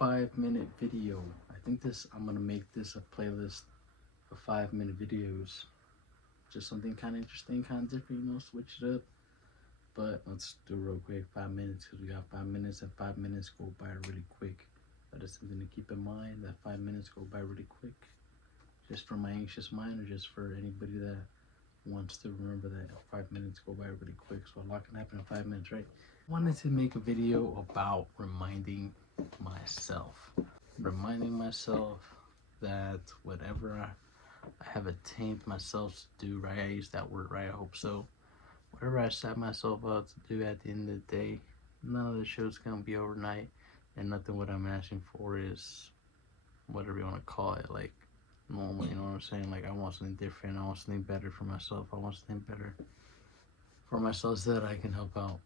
5-minute video. I'm gonna make this a playlist of 5-minute videos. Just something kind of interesting, kind of different, switch it up. But let's do real quick, 5 minutes, because we got 5 minutes, and 5 minutes go by really quick. That is something to keep in mind, that 5 minutes go by really quick. Just for my anxious mind, or just for anybody that wants to remember that 5 minutes go by really quick. So a lot can happen in 5 minutes, right? I wanted to make a video about reminding myself that whatever I have attained myself to do, right? I use that word right, I hope so. Whatever I set myself out to do at the end of the day, none of the show's gonna be overnight, and nothing what I'm asking for is whatever you want to call it, like normal, you know what I'm saying? Like, I want something different, I want something better for myself, I want something better for myself so that I can help out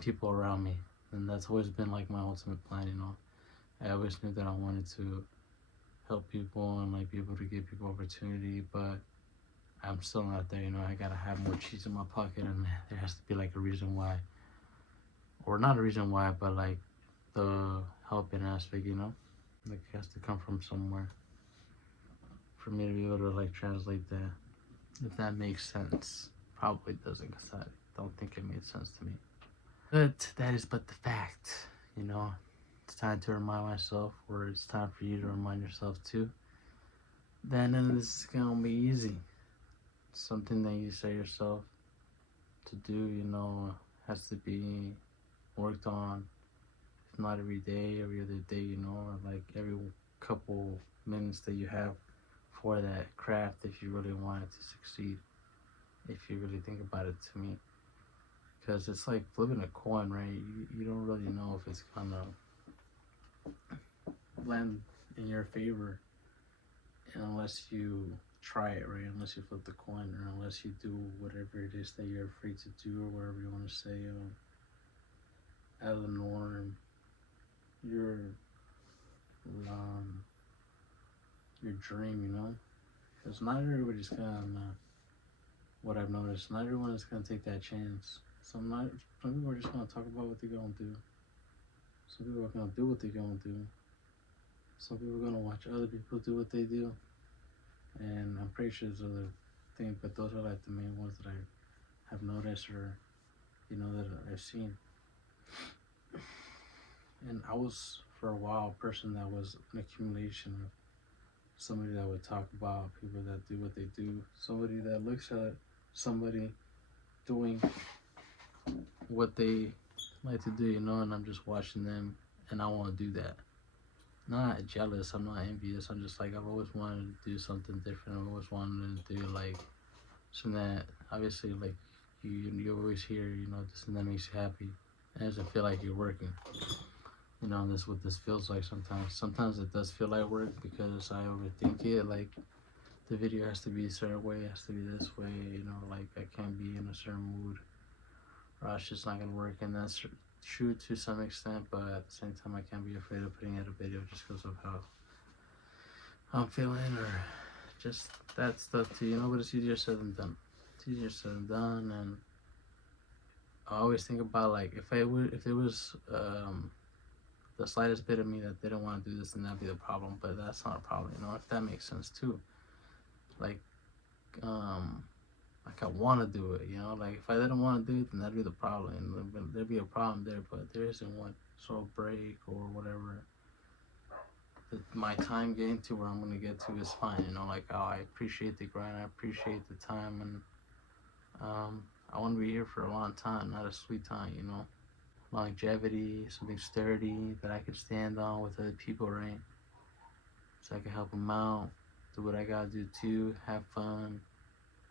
people around me. And that's always been like my ultimate plan, I always knew that I wanted to help people and like be able to give people opportunity, but I'm still not there, I gotta have more cheese in my pocket, and there has to be like a reason why, or not a reason why, but like the helping aspect, like it has to come from somewhere for me to be able to like translate that, if that makes sense. Probably doesn't, because I don't think it made sense to me, but that is but the fact. It's time to remind myself, or it's time for you to remind yourself too, that none of this is gonna be easy. Something that you set yourself to do, has to be worked on, if not every day, every other day, like every couple minutes that you have for that craft, if you really want it to succeed, if you really think about it, to me. Because it's like flipping a coin, right? You don't really know if it's gonna land in your favor unless you try it, right? Unless you flip the coin, or unless you do whatever it is that you're afraid to do, or whatever you want to say, out of the norm, your dream, because not everybody's gonna, what I've noticed, not everyone is gonna take that chance. Some people are just gonna talk about what they're gonna do. Some people are gonna do what they're gonna do. Some people are gonna watch other people do what they do, and I'm pretty sure there's other things, but those are like the main ones that I have noticed, or that I've seen. And I was, for a while, a person that was an accumulation of somebody that would talk about people that do what they do, somebody that looks at somebody doing what they like to do, and I'm just watching them, and I want to do that. Not jealous, I'm not envious, I'm just like, I've always wanted to do something different. I've always wanted to do like something that, obviously, like you always hear, something that makes you happy, and it doesn't feel like you're working. And that's what this feels like sometimes. Sometimes it does feel like work, because I overthink it, like the video has to be a certain way, it has to be this way, like I can't be in a certain mood, or it's just not gonna work. And that's true to some extent, but at the same time, I can't be afraid of putting out a video just because of how I'm feeling, or just that stuff too, but it's easier said than done. It's easier said than done. And I always think about, like, if there was the slightest bit of me that didn't want to do this, then that'd be the problem. But that's not a problem, if that makes sense too. Like I want to do it, like if I didn't want to do it, then that'd be the problem, and there'd be a problem there. But there isn't one. So break or whatever my time getting to where I'm gonna get to is fine, like, oh, I appreciate the grind, I appreciate the time, and I want to be here for a long time, not a sweet time, longevity, something sturdy that I can stand on with other people, right? So I can help them out, do what I gotta do too, have fun,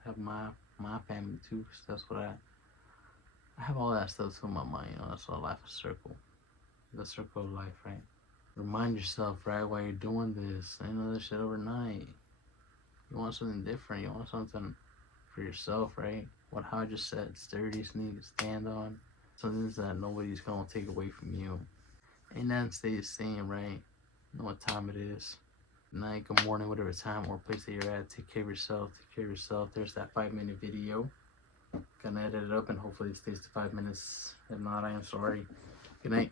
have my family too, because that's what I have all that stuff too in my mind, that's why life is the circle of life, right? Remind yourself, right, while you're doing this, ain't no this shit overnight. You want something different, you want something for yourself, right? How I just said, sturdy, something you can stand on, something that nobody's gonna take away from you. And then stay the same, right? Know what time it is. Good night, good morning, whatever time or place that you're at. Take care of yourself, There's that 5-minute video. Gonna edit it up, and hopefully it stays to 5 minutes. If not, I am sorry. Good night.